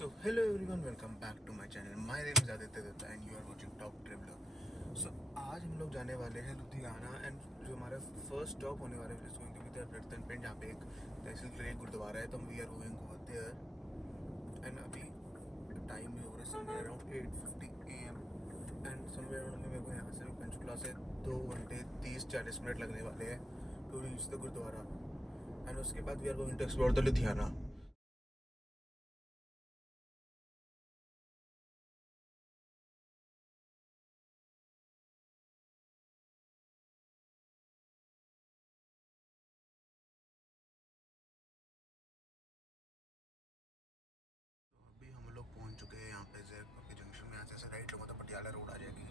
So hello everyone, welcome back to my channel. My name is Aditya Dutta and you are watching Top Traveler. So आज हम लोग जाने वाले हैं Ludhiana and जो हमारा फर्स्ट स्टॉप होने वाला है is going to be the Ratan Pind, जहाँ पे एक तहसील के लिए गुरुद्वारा है, तो we are going over there and अभी टाइम भी हो रहा है somewhere around 8:50 AM and somewhere around मेरे को यहाँ से पंचकुला से 2 घंटे 30-40 मिनट लगने वाले हैं to reach the gurdwara and उसके बाद we are going to explore the Ludhiana. अभी हम लोग पहुंच चुके हैं यहाँ पे जयपुर के जंक्शन में. यहाँ से राइट लूँगा तो पटियाला रोड आ जाएगी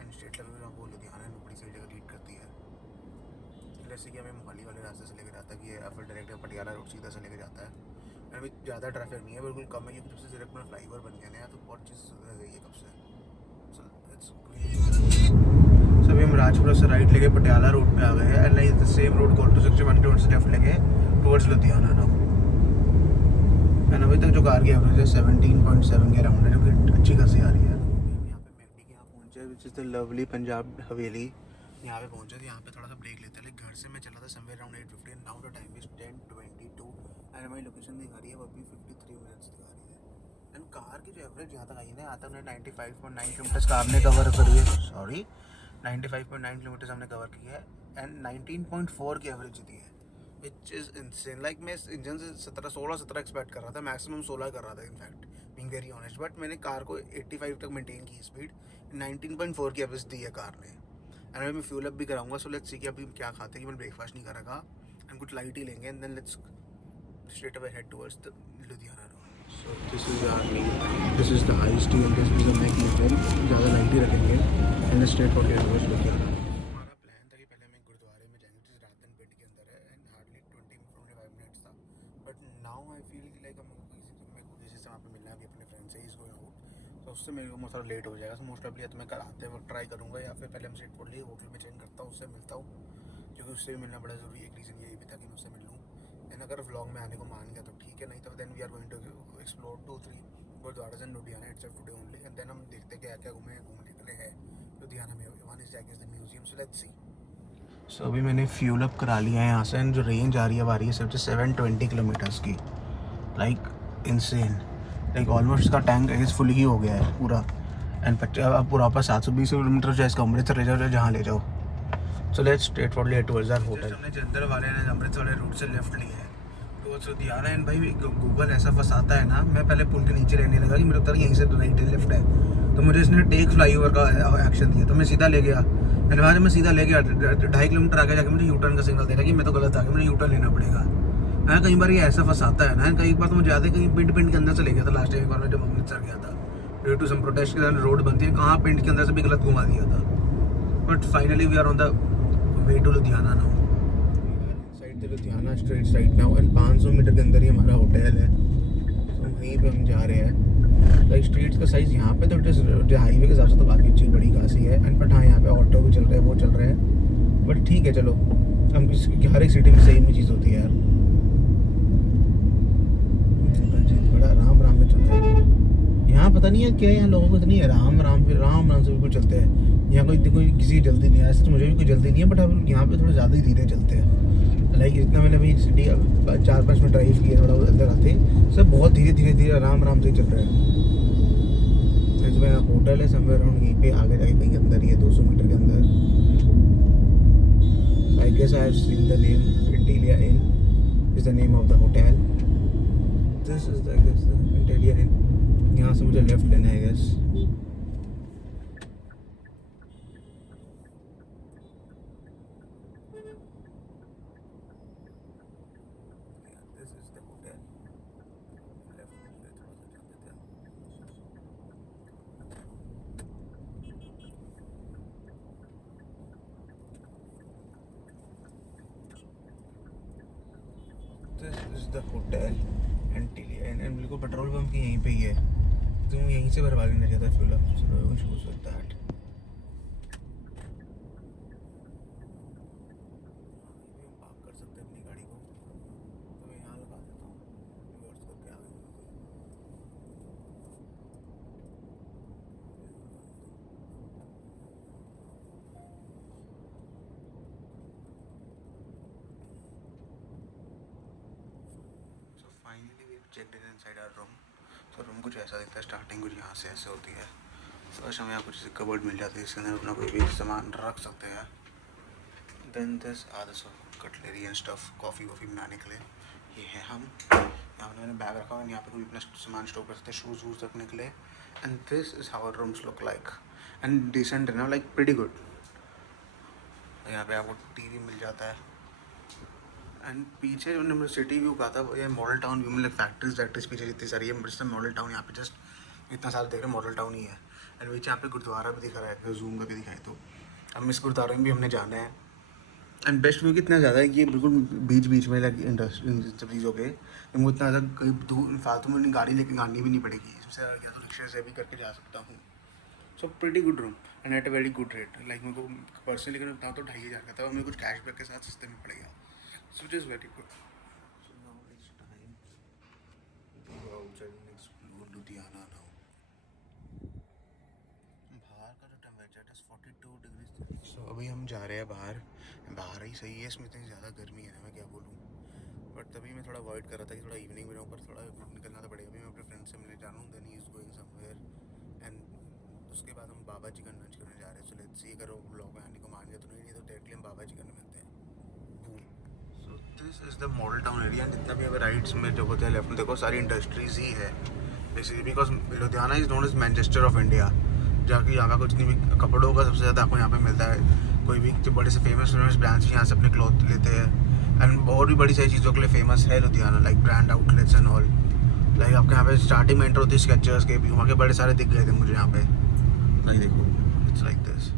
एंड स्ट्रेट लेवल वो लुधियाना बड़ी सही जगह लीड करती है. जैसे कि हमें मोहाली वाले रास्ते से लेकर जाता है कि या फिर डायरेक्ट पटियाला रोड सीधा से लेकर जाता है. एंड अभी ज़्यादा ट्रैफिक नहीं है, बिल्कुल कम है, क्योंकि जब से डायरेक्ट में फ्लाईओवर बन गया नया तो बहुत चीज़ सुधर गई है कब से. सो अभी हम राजपुरा से राइट लेके पटियाला रोड पे आ गए हैं and the same road goal to 61 kilometre से लेफ्ट लेके टुवर्ड्स लुधियाना नाउ. एंड अभी तक जो कार की एवरेज है 17.7 के अराउंड है, जो कि अच्छी खासी आ रही है. यहाँ पे मैगडी के यहाँ पहुँचे which is the lovely Punjab हवेली. यहाँ पे पहुँचे तो यहाँ पे थोड़ा सा ब्रेक लेते हैं. लाइक घर से मैं चला था somewhere around 8:50 and now the time is 10:22 and हमारी लोकेशन दिखा रही है वो भी 53 मिनट्स दिखा रही है. एंड कार की जो एवरेज यहाँ तक आई है ना, यहाँ तक हमने 95.9 किलोमीटर्स कार ने कवर करी है. सॉरी 95.9 किलोमीटर्स हमने कवर की है एंड 19.4 की एवरेज दी है, विच इज़ इनसेन. लाइक मैं इस इंजन से 16 एक्सपेक्ट कर रहा था, मैक्सिमम 16 कर रहा था in fact, being very honest. But मैंने कार को 85 तक मेंटेन की स्पीड. 19.4 की एवरेज दी है कार ने. एंड अभी मैं फ्यूल अप भी कराऊंगा. सो लेट्स सी कि अभी क्या खाते हैं, कि मैंने ब्रेकफास्ट नहीं करा था एंड कुछ लाइट ही लेंगे and then let's straight away head towards the Ludhiana road. So this is our meal. This is the ice tea and this is the Mac meal. ज़्यादा लाइट ही रखेंगे and straight for towards Ludhiana. हमारा plan था कि पहले हम एक गुरुद्वारे में जाएंगे जिस रातन पेट के अंदर है एंड हार्डली 25 मिनट्स था. बट नाउ आई फील कि लाइक मेरे को किसी से वहाँ पे मिलना है अभी अपने फ्रेंड से, इज गोइंग आउट, तो उससे मेरे को थोड़ा लेट हो जाएगा. सो मोस्ट ऑफली तो मैं कल आते वक्त ट्राई करूँगा या फिर पहले हम स्ट्रेट फॉरली होटल में चेंज करता हूँ, उससे मिलता हूँ, क्योंकि उससे भी मिलना बड़ा ज़रूरी है. एक रीज़न ये भी था कि मैं उससे मिल लूँ एंड अगर व्लॉग में आने को मान गया तो ठीक है, नहीं तो then we are going to explore 2-3 gurdwara and Ludhiana itself today only and then हम देखते क्या क्या घूमने के लिए है लुधियाना में. वन इज जाएगी the museum. So let's see. So अभी मैंने फ्यूल अप करा लिया है यहाँ से एंड जो रेंज आ रही है वो आ रही है सिर्फ 720 किलोमीटर्स की. Like insane. लाइक ऑलमोस्ट इसका टैंक इज फुल ही हो गया है पूरा एंड अब पूरा आपका 720 किलोमीटर जो है इसका अमृतसर ले जाओ, जहाँ ले जाओ. So let's straight forwardly head towards our hotel. हमने जंदर वाले ने अमृतसर वाले रूट से लेफ्ट लिया है टुवर्ड्स लुधियाना एंड भाई गूगल ऐसा फंसाता है ना. मैं पहले पुल के नीचे रहने लगा कि मेरे उतर यहीं से राइट लेफ्ट है, तो मुझे इसने टेक फ्लाईओवर का एक्शन दिया, तो मैं सीधा ले गया एंड वहाँ मैं सीधा ले गया 2.5 किलोमीटर आगे जाके मुझे यू टर्न का सिग्नल दे रहा कि मैं तो गलत आ गया, मुझे यू टर्न लेना पड़ेगा. हाँ कई बार ये ऐसा फंसाता है ना. कई बार तो मुझे याद है कहीं पिंड के अंदर से ले गया था लास्ट टाइम एक बार मैं जब अमृतसर गया था. ड्यू टू सम प्रोटेस्ट के दौरान रोड बनती है, कहाँ पिंड के अंदर से भी गलत घुमा दिया था. But finally we are on the way to Ludhiana now. Side से Ludhiana straight side now and 500 metre के अंदर ही हमारा होटल है. तो वहीं पे हम जा रहे हैं. लाइक स्ट्रीट्स का साइज़ यहाँ पे तो इट इज़ हाईवे के हिसाब से तो काफ़ी अच्छी बड़ी खासी है एंड बट हाँ यहाँ पे ऑटो भी चल रहे हैं, वो चल रहे हैं. बट ठीक है चलो, हम हर एक सिटी में सेम ही चीज़ होती है यार. बड़ा राम राम में चलता है यहाँ. पता नहीं है क्या यहाँ लोगों को इतनी राम राम से बिल्कुल चलते हैं. यहाँ कोई किसी जल्दी नहीं है. ऐसे तो मुझे भी कोई जल्दी नहीं है, बट अब यहाँ पे थोड़ा ज़्यादा ही धीरे चलते हैं. लाइक इतना मैंने अभी सिटी 4-5 मिनट ड्राइव किया, थोड़ा अंदर आते सब बहुत धीरे आराम से चल रहे हैं. इसमें होटल है समवेयर अराउंड यहीं पे आगे जाके कहीं अंदर ही है 200 मीटर के अंदर. I guess I have seen the name. Antilia inn is the name of the hotel. This is the Antilia inn. यहाँ से मुझे लेफ्ट लेना है guess. This is the hotel. Left से थोड़ा सा चल देते हैं. This is the hotel Antilia and बिल्कुल पेट्रोल पंप की यहीं पे ही है, तो यहीं से भरवा लेना चाहता है fuel up. Issues with that. Park कर सकते हैं अपनी गाड़ी को, तो मैं यहाँ लगा देता हूँ रिवर्स करके आगे. Check in inside our room. तो रूम कुछ ऐसा दिखता है, स्टार्टिंग कुछ यहाँ से ऐसे होती है। फर्स्ट हमें यहाँ कुछ कबर्ड मिल जाती है, इसके अंदर अपना कोई भी सामान रख सकते हैं। Then this are the cutlery and stuff, coffee वॉफ़ी बनाने के लिए ये है। हम यहाँ पर मैंने बैग रखा हुआ है, यहाँ पे कोई अपना सामान स्टोर कर सकते हैं, शूज़ वूज़ रखने के लिए। And this is how our rooms look like and decent है ना, लाइक प्रीटी गुड। यहाँ पे आपको टीवी मिल जाता है। एंड पीछे जो हमने सिटी व्यू कहा था वो ये मॉडल टाउन व्यू, मतलब फैक्ट्रीज वैक्ट्रीज पीछे जितनी सारी है, जैसे मॉडल टाउन यहाँ पे जस्ट इतना सारा देख रहे हैं, मॉडल टाउन ही है। एंड पीछे यहाँ पे गुरुद्वारा भी दिखा रहा है, जूम करके दिखाए तो हम इस गुरुद्वारे में भी हमने जाना है। एंड बेस्ट व्यू कितना ज़्यादा है कि ये बिल्कुल बीच बीच में लगे इंडस्ट्री सब चीज़ों के, हमको इतना ज़्यादा कहीं दूर फालतू में गाड़ी लेके गाड़ी भी नहीं पड़ेगी, सबसे या तो रिक्शा से भी करके जा सकता हूँ। So pretty good room and at a very good rate. Like मेरे को पर्सनली अगर बताऊँ तो 2500 का था और मेरे कुछ कैशबैक के साथ सस्ते में पड़ेगा, so it is very good. So now it's time to go outside and explore Ludhiana now. बाहर का जो टेम्परेचर है 42 डिग्री। सो अभी हम जा रहे हैं बाहर। बाहर ही सही है, इसमें इतनी ज़्यादा गर्मी है ना, मैं क्या बोलूँ। बट तभी मैं थोड़ा अवॉइड कर रहा था कि थोड़ा इवनिंग में ऊपर थोड़ा निकलना तो पड़ेगा। अभी मैं अपने फ्रेंड से मिलने जा रहा हूँ, then he is going somewhere and उसके बाद हम बाबा चिकन लंच करने जा रहे हैं। सो लेट्स सी अगर वो ब्लॉग में आने को मान गया तो नहीं तो डायरेक्टली हम बाबा चिकन में मिलते हैं। So this is the model town area. जितना भी अगर राइट्स में जो होता है लेफ्ट में देखो सारी इंडस्ट्रीज़ ही है basically, because Ludhiana is known as Manchester of India. जाके यहाँ का कुछ नहीं भी कपड़ों का सबसे ज़्यादा आपको यहाँ पे मिलता है। कोई भी जो बड़े से फेमस ब्रांड्स यहाँ से अपने क्लॉथ लेते हैं। एंड और भी बड़ी सारी चीज़ों के लिए फेमस है Ludhiana, like brand outlets and all. Like आपके यहाँ पे स्टार्टिंग में एंटर होती है स्केचर्स के, भी वहाँ के बड़े सारे दिख गए थे मुझे यहाँ पे। लाइक देखो it's like this.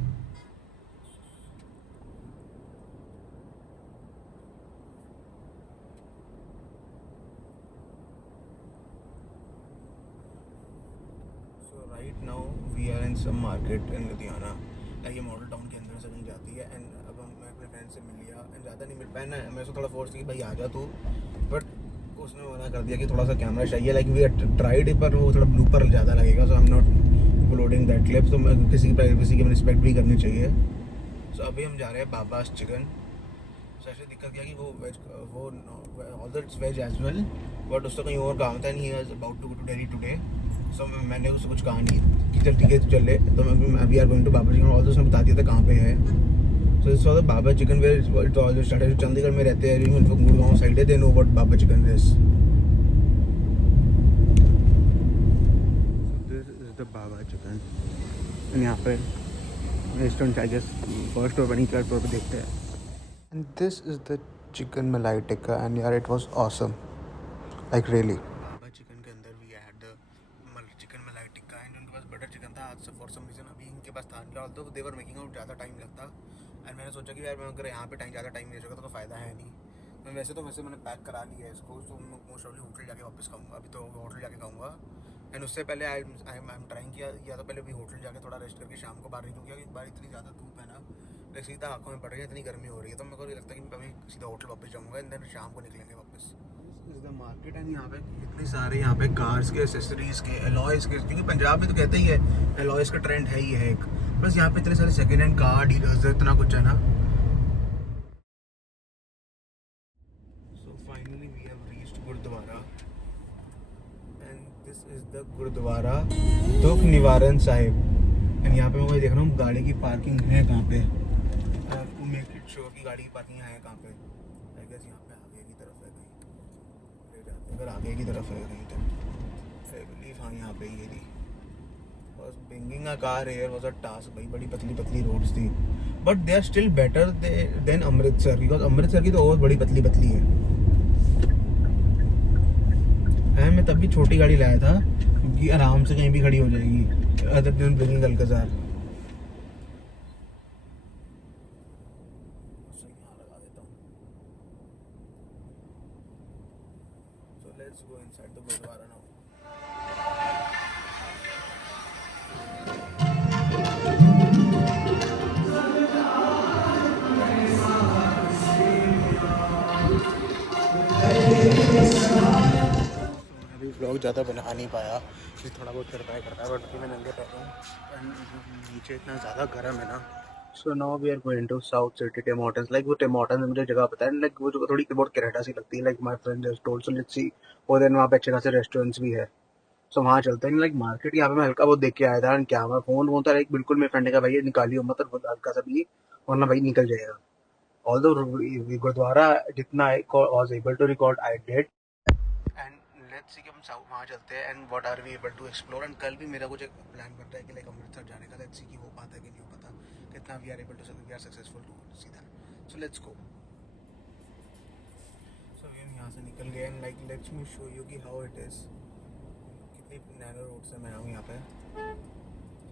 Right now we are in some market in Ludhiana. ये मॉडल टाउन के अंदर से नहीं जाती है। एंड अब मैं अपने फ्रेंड से मिल लिया एंड ज़्यादा नहीं मिल पाया ना, मेरे से थोड़ा फोर्स की भाई आ जा तू, बट उसने मना कर दिया कि थोड़ा सा कैमरा चाहिए। लाइक वी ट्राइड पर वो थोड़ा ब्लूपर ज़्यादा लगेगा, so I am not uploading that clip. तो मैं किसी की रिस्पेक्ट भी करनी चाहिए। सो अभी हम जा रहे हैं बाबास चिकन। सो ऐसे दिक्कत क्या कि वो वेज, वो although it's veg as well, but उसका कहीं और काम था and he is about to go to Delhi today. So मैंने उससे कुछ कहा नहीं कि चल ठीक है चल ले, तो मैं we are going to Baba Chicken. Although उसने बता दिया था कहाँ पे है। So this was the Baba Chicken where it always started. Chandigarh में रहते हैं, गुड़गांव साइड है, they know what Baba Chicken is. This is the Baba Chicken and यहाँ पे restaurant I guess first floor पर नहीं थर्ड फ्लोर पर देखते हैं। And this is the chicken malai tikka and यार it was awesome, like really. Baba chicken के अंदर भी had the chicken malai tikka and उनके पास बटर चिकन था आज फॉर सम रीज़न अभी इनके पास था। Although they were making out ज़्यादा टाइम लगता एंड मैंने सोचा कि यार मैं अगर यहाँ पे ज़्यादा टाइम वेस्ट होगा तो फ़ायदा है नहीं। मैं वैसे मैंने पैक करा लिया है इसको, तो मोस्ट ऑफली होटल जाके वापस खाऊंगा। अभी तो होटल जाके खाऊंगा एंड उससे पहले आई एम ट्राइंग किया या तो पहले भी होटल जाके थोड़ा रेस्ट करके शाम को बाहर निकलूँ, क्योंकि बाहर इतनी ज़्यादा धूप है ना, लाइक सीधा आँखों में पड़ रही है, इतनी गर्मी हो रही है। तो मेरे को लगता है कि अभी सीधा होटल वापस जाऊँगा एंड देन शाम को निकलेंगे वापस। इस द मार्केट एंड यहाँ पे इतने सारे यहाँ पे कार्स के एसेसरीज के एलॉयज के, क्योंकि पंजाब में तो कहते ही है एलॉयज का ट्रेंड है ही है एक। बस यहाँ पे इतने सारे सेकेंड हैंड कार डीलर्स इतना कुछ है ना। So finally we have reached gurdwara and this is the Gurdwara Dukh Niwaran Sahib. And यहाँ पे मैं देख रहा हूँ गाड़ी की पार्किंग है कहाँ पे, आपको मेक इट श्योर की गाड़ी की पार्किंग है कहाँ पे। आई गेस यहाँ पे आगे की तरफ है कहीं, अगर आगे की तरफ है कहीं तो आई बिलीव हाँ यहाँ पे ही थी। बस bringing a car here was a task भाई, बड़ी पतली पतली रोड्स थी, but they are still better than Amritsar, because Amritsar की तो और बड़ी पतली पतली है। मैं तब भी छोटी गाड़ी लाया था क्योंकि आराम से कहीं भी खड़ी हो जाएगी, other than bringing Alcazar. So let's go inside the Gurdwara now. अभी व्लॉग ज़्यादा बना नहीं पाया, थोड़ा बहुत करता है बट मैं नंगे पैर हूँ। नीचे इतना ज़्यादा गर्म है ना, So now we are going to South City Tim Hortons. Like वो Tim Hortons में मुझे जगह पता है, like वो जो थोड़ी बहुत कनाडा सी लगती है. Like my friend just told, so let's see. और then वहाँ पे अच्छे खासे रेस्टोरेंट्स भी है. So वहाँ चलते हैं. Like मार्केट यहाँ पे मैं हल्का बहुत देख के आया था. And क्या मैं फोन था like बिल्कुल मेरे फ्रेंड ने कहा भाई ये निकालियो मत और हल्का सा भी वरना भाई निकल जाएगा. Although गुरुद्वारा जितना I was able to record I did. And let's see कि हम वहाँ चलते हैं and what are we able to explore. And कल भी मेरा कुछ एक प्लान बन रहा है कि like अमृतसर जाने का. Let's see कि हो पाता है कि नहीं हो पाता. कितना we are able to we are successful to see that. So let's go. So हम यहाँ से निकल गए and like let me show you कि how it is. कितनी नैरो रोड से मैं आऊँ यहाँ पे.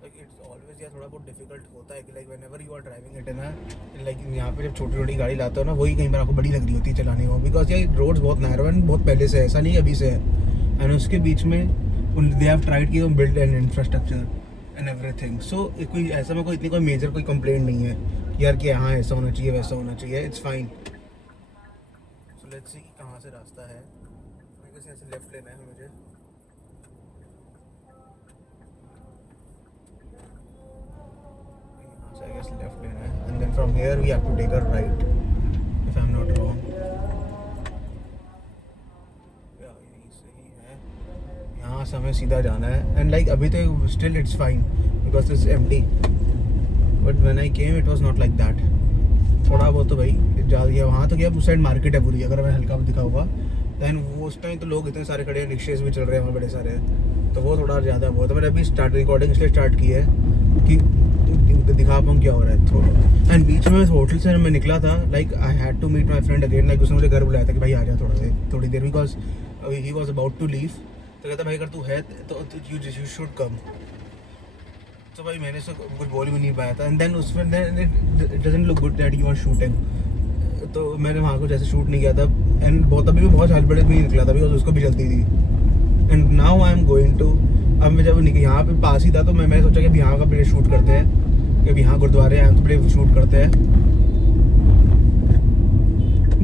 Like it's always यार थोड़ा बहुत डिफिकल्ट होता है कि like whenever you are driving it है ना like यहाँ पे जब छोटी छोटी गाड़ी लाते हो ना वही कहीं पर आपको बड़ी लग रही होती है चलाने को. बिकॉज ये रोड्स बहुत नैरो एंड बहुत पहले से है, ऐसा नहीं अभी से है. एंड उसके बीच में दे हैव ट्राइड की build an infrastructure and everything. So कोई ऐसा में कोई इतनी कोई मेजर कोई कंप्लेंट नहीं है कि यार कि हाँ ऐसा होना चाहिए वैसा होना चाहिए. It's fine. सो लेट्स सी कहाँ से रास्ता है. मेरे को ऐसे लेफ्ट लेना है मुझे. So I guess left lane है. And then from here we have to take a right, if I'm not wrong. Yeah, यही सही है. यहाँ से हमें सीधा जाना है. And like अभी तो still it's fine because it's empty. But when I came it was not like that. थोड़ा बहुत तो भाई जा दिया. वहाँ तो क्या उस साइड मार्केट है पूरी. अगर मैं हल्का दिखा होगा then वो उस टाइम तो लोग इतने सारे खड़े हैं, रिक्शेज भी चल रहे हैं वहाँ बड़े सारे. तो वो थोड़ा ज़्यादा बहुत है. मैंने अभी रिकॉर्डिंग इसलिए स्टार्ट की है कि दिखा पाऊँ क्या हो रहा है थोड़ा. एंड बीच में होटल से मैं निकला था like I had to meet my friend again. Like उसने मुझे घर बुलाया था कि भाई आ जा थोड़ी देर because he was about to leave. तो कहता भाई अगर तू है तो यू शुड कम. तो भाई मैंने से कुछ बोल भी नहीं पाया था. एंड देन उसमें it doesn't look good that you are shooting. तो मैंने वहाँ कुछ ऐसे शूट नहीं किया था. एंड बहुत अभी भी बहुत हड़बड़ी भी निकला था बिकॉज उसको भी चलती थी. And now I am going to. अब मैं जब यहाँ पे पास ही था तो मैंने सोचा कि यहाँ का पहले शूट करते हैं कि अभी यहाँ गुरुद्वारे हैं तो पहले शूट करते हैं.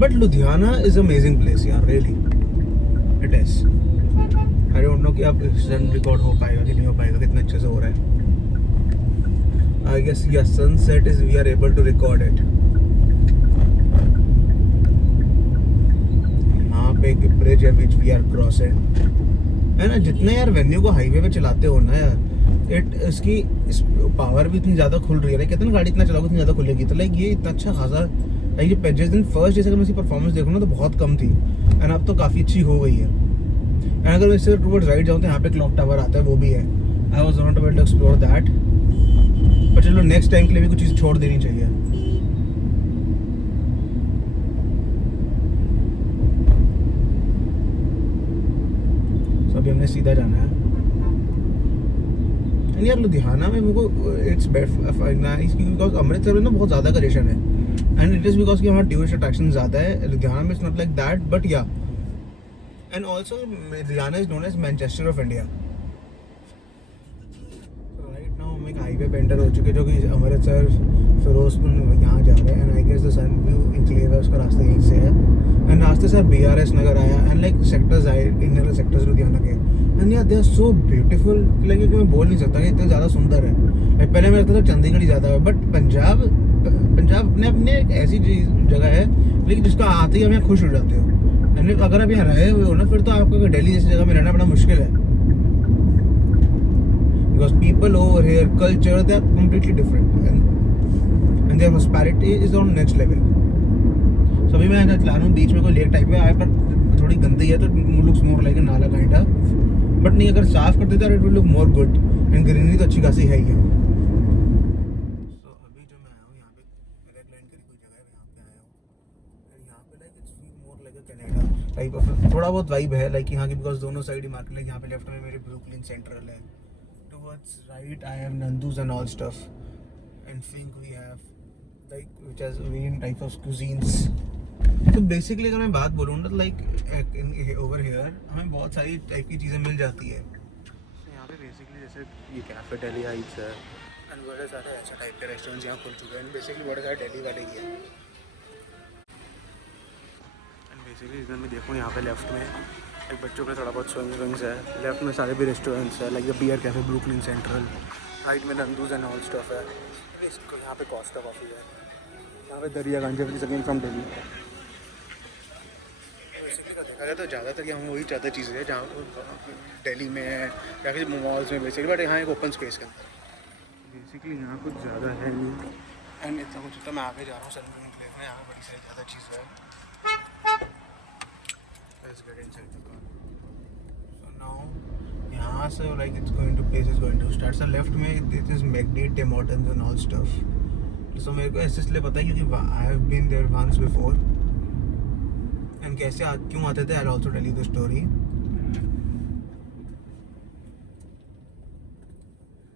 But Ludhiana is amazing place यार, really it is. I don't know कि अब रिकॉर्ड हो पाएगा कि नहीं हो पाएगा, कितने अच्छे से हो रहा है. आई गेस या sunset is we are able to record it. यहाँ पे एक ब्रिज है विच वी आर क्रॉसिंग है ना. जितने यार वेन्यू को हाईवे पे चलाते हो ना यार इसकी पावर भी इतनी ज़्यादा खुल रही है. कितना गाड़ी इतना चलाओगे इतनी ज़्यादा खुलेगी. तो लाइक ये इतना अच्छा खासा लाइक ये जिस दिन फर्स्ट जैसे अगर मैं इसकी परफॉर्मेंस देखूँ ना तो बहुत कम थी एंड अब तो काफ़ी अच्छी हो गई है. एंड अगर मैं इससे टूवर्ड्स राइट जाऊँ तो यहाँ पे क्लॉक टावर आता है, वो भी है. I was not able to explore that. पर चलो नेक्स्ट टाइम के लिए भी कुछ चीज़ छोड़ देनी चाहिए. तो अभी हमने सीधा जाना है. यार लुधियाना में मेरे को इट्स नाइस बिकॉज अमृतसर में ना बहुत ज़्यादा कलेक्शन है. एंड इट इज़ बिकॉज कि वहाँ टूरिस्ट अट्रैक्शन ज़्यादा है. लुधियाना में it's not like that but yeah. And also Ludhiana is known as Manchester of India. Right now हम एक हाईवे पे एंटर हो चुके जो कि अमृतसर फिरोजपुर यहाँ जा रहे हैं. And I guess the Sun View Enclave है उसका रास्ता यहीं से है. एंड रास्ते से BRS नगर आया एंड लाइक सेक्टर्स आए इनर सेक्टर्स लुधियाना के. एंड यार they are so beautiful. Like मैं बोल नहीं सकता कि इतने ज़्यादा सुंदर है. पहले मेरे लगता था चंडीगढ़ ही ज़्यादा है बट पंजाब अपने अपने एक ऐसी जगह है लेकिन जिसको आते ही हम यहाँ खुश हो जाते हो. एंड अगर आप यहाँ रहे हुए हो ना फिर तो आपको दिल्ली जैसी जगह में रहना बड़ा मुश्किल है. Because people over here culture they are completely different and their hospitality is on next level. So अभी मैं चला रहा हूँ बीच में कोई लेक टाइप है पर थोड़ी गंदी है तो लुक्स मोर लाइक नाला काइंड ऑफ. बट नहीं अगर साफ कर देता है it will look more good. And greenery तो अच्छी खासी है ही. सो अभी जो मैं आया हूँ यहाँ पे रेड लाइन करी कोई जगह है यहाँ पे आया हूँ. एंड यहाँ पे like it's feel more like a Canada type of थोड़ा बहुत वाइब है लाइक यहाँ की बिकॉज दोनों साइड ही मार्केट. लाइक यहाँ पे लेफ्ट में मेरे ब्रुकलिन सेंट्रल है. Towards right I have Nando's and all stuff. And think we have like which has variant type of cuisines. तो बेसिकली अगर मैं बात बोलूँ ना लाइक ओवर हेयर हमें बहुत सारी टाइप की चीज़ें मिल जाती है. यहाँ पे बेसिकली जैसे ये कैफे डेली हाइट्स है एंड बड़े सारे ऐसे टाइप के रेस्टोरेंट्स यहाँ खुल चुके हैं. एंड बेसिकली बड़े सारे दिल्ली वाले ही हैं. एंड बेसिकली इधर मैं देखूँ यहाँ पे लेफ्ट में एक बच्चों का थोड़ा बहुत स्विंग्स है. लेफ्ट में सारे भी रेस्टोरेंट्स है like the Beer Cafe Brooklyn Central right में नंदूज एंड ऑल स्टफ है। इसको यहाँ पे कॉस्टा कॉफ़ी है, यहाँ पे दरियागंज है, अगेन फ्रॉम दिल्ली। बेसिकली का देखा जाए तो ज़्यादातर यहाँ वही ज़्यादा चीज़ें हैं जहाँ दिल्ली में है या फिर मॉल्स में बेसिकली, बट यहाँ एक ओपन स्पेस के अंदर बेसिकली यहाँ कुछ ज़्यादा है नहीं। एंड इतना कुछ तो मैं आगे जा रहा हूँ सनबर्न प्लेस में, यहाँ पे बड़ी सारी ज़्यादा चीज़ें हैं। Let's get inside the car. So now यहाँ से like it's going to place is going to start. So left में this is McD, Tim Hortons and all stuff. So मेरे को ऐसे इसलिए पता है क्योंकि I have been there once before. And कैसे क्यों आते थे? I'll also tell you the story.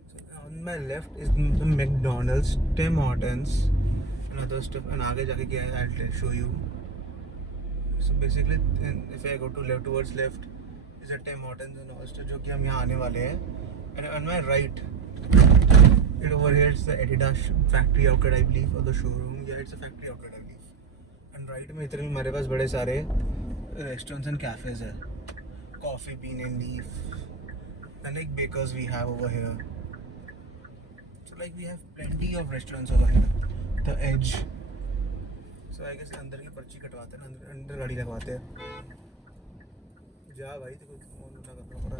So on my left is the McDonald's, Tim Hortons, and other stuff. And आगे जाके क्या है? I'll show you. So basically, if I go to left towards left, is a Tim Hortons and all stuff जो कि हम यहाँ आने वाले हैं. And on my right, it over here is the Adidas factory outlet I believe, or the showroom. Yeah, it's a factory outlet I believe. And right में इतने हमारे पास बड़े सारे restaurants and cafes हैं. Coffee Bean and Leaf, and like bakers we have over here. So like we have plenty of restaurants over here. The Edge. So I guess अंदर की पर्ची कटवाते हैं, अंदर गाड़ी लगवाते हैं। जा भाई तो कोई फोन उठा करना पड़ा।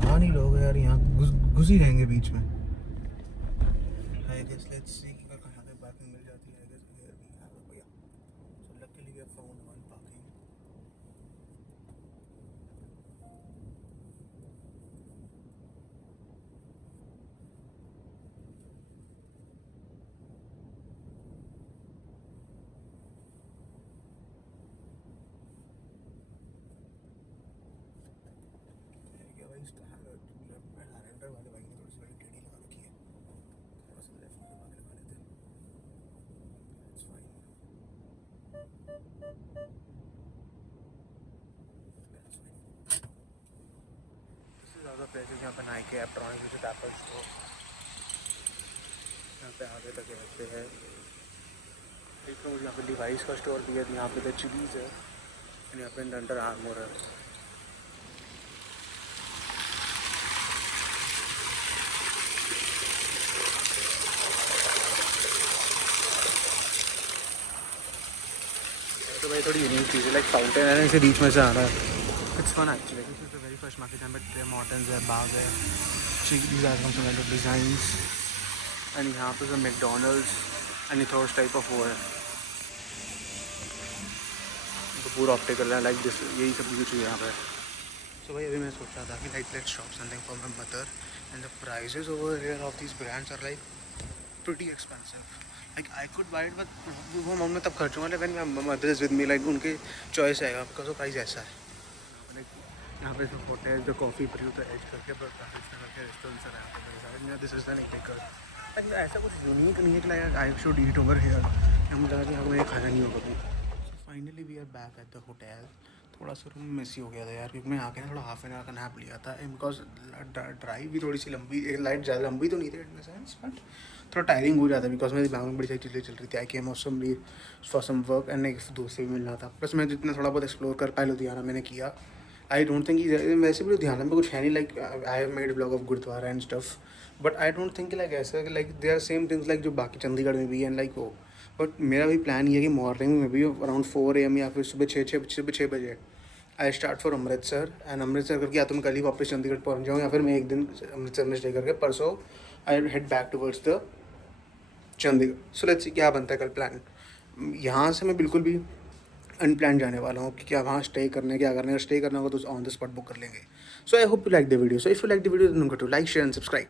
कहाँ नहीं लोग यार, यहाँ घुस ही रहेंगे बीच में। I guess let's see कि कहाँ पे पार्किंग मिल जाती है। I guess here we have a भैया। So luckily we have found one parking. Places यहाँ पे नाइकी, एप्ट्रॉनिक्स, विच एप्पल स्टोर, यहाँ पे आगे तक ऐसे है। एक तो यहाँ पे डिवाइस का स्टोर भी है, यहाँ पे द चिलीज़ है, और यहाँ पे अंडर आर्मोर है। तो भाई थोड़ी यूनिक चीज़ है, लाइक फाउंटेन है, इसे बीच में से आ रहा है। It's fun actually. This is the very first market जहाँ पे टिम हॉर्टन्स है, बाग है, these are some kind of designs, and यहाँ पे सब मैकडोनल्ड्स एंड थोर्स टाइप ऑफ वो है, तो पूरा ऑप्टिकल है लाइक दिस, यही सब कुछ है यहाँ पे। सो भाई अभी मैं सोच रहा था कि like let's shop something for my mother, and the prices over here of these brands are like pretty expensive. Like I could buy it, but वो अमाउंट में तब खर्चूंगा लेकिन my mother is with me, like उनके choice आएगा because वो price ऐसा है। यहाँ पे hotel the coffee brew the edge करके करके रेस्टोरेंट्स हैं यहाँ पे बड़े सारे। दिस इज द टेकर, ऐसा कुछ यूनिक नहीं है कि like I should eat over here, हम लगा कि हमें खाना नहीं होगा कभी। So finally we are back at the hotel. थोड़ा सा रूम मिसी हो गया था यार, क्योंकि मैं आके ना थोड़ा हाफ एन आवर का नैप लिया था, बिकॉज ड्राइव भी थोड़ी सी लंबी, लाइट ज़्यादा लंबी तो नहीं थी इन द सेंस, बट थोड़ा टायरिंग हो जाता है बिकॉज मेरी दिमाग में बड़ी सारी चीज़ें चल रही थी। I came awesomely for some work and एक दोस्त से भी मिलना था, प्लस मैं जितना थोड़ा बहुत एक्सप्लोर कर पाया लुधियाना मैंने किया। आई डोंट थिंक वैसे भी लुधियाना में कुछ है नहीं, like I have made vlog of gurdwara and stuff, but I don't think like ऐसा like they are same things like जो बाकी चंडीगढ़ में भी एंड लाइक वो। बट मेरा भी प्लान ये है कि मॉर्निंग में भी अराउंड 4 AM या फिर सुबह 6 बजे I start for Amritsar, and Amritsar करके या तो मैं कल ही वापस चंडीगढ़ पहुँच जाऊँ या फिर मैं एक दिन अमृतसर में स्टे करके परसों I head back towards the Chandigarh. So let's see क्या बनता है कल प्लान। यहाँ से मैं बिल्कुल भी अनप्लान जाने वाला हूँ कि क्या वहाँ स्टे करना है, क्या करना है। अगर स्टे करना होगा तो ऑन द स्पॉट बुक कर लेंगे। So I hope you like the video. So if you like the video don't forget to like, share and subscribe.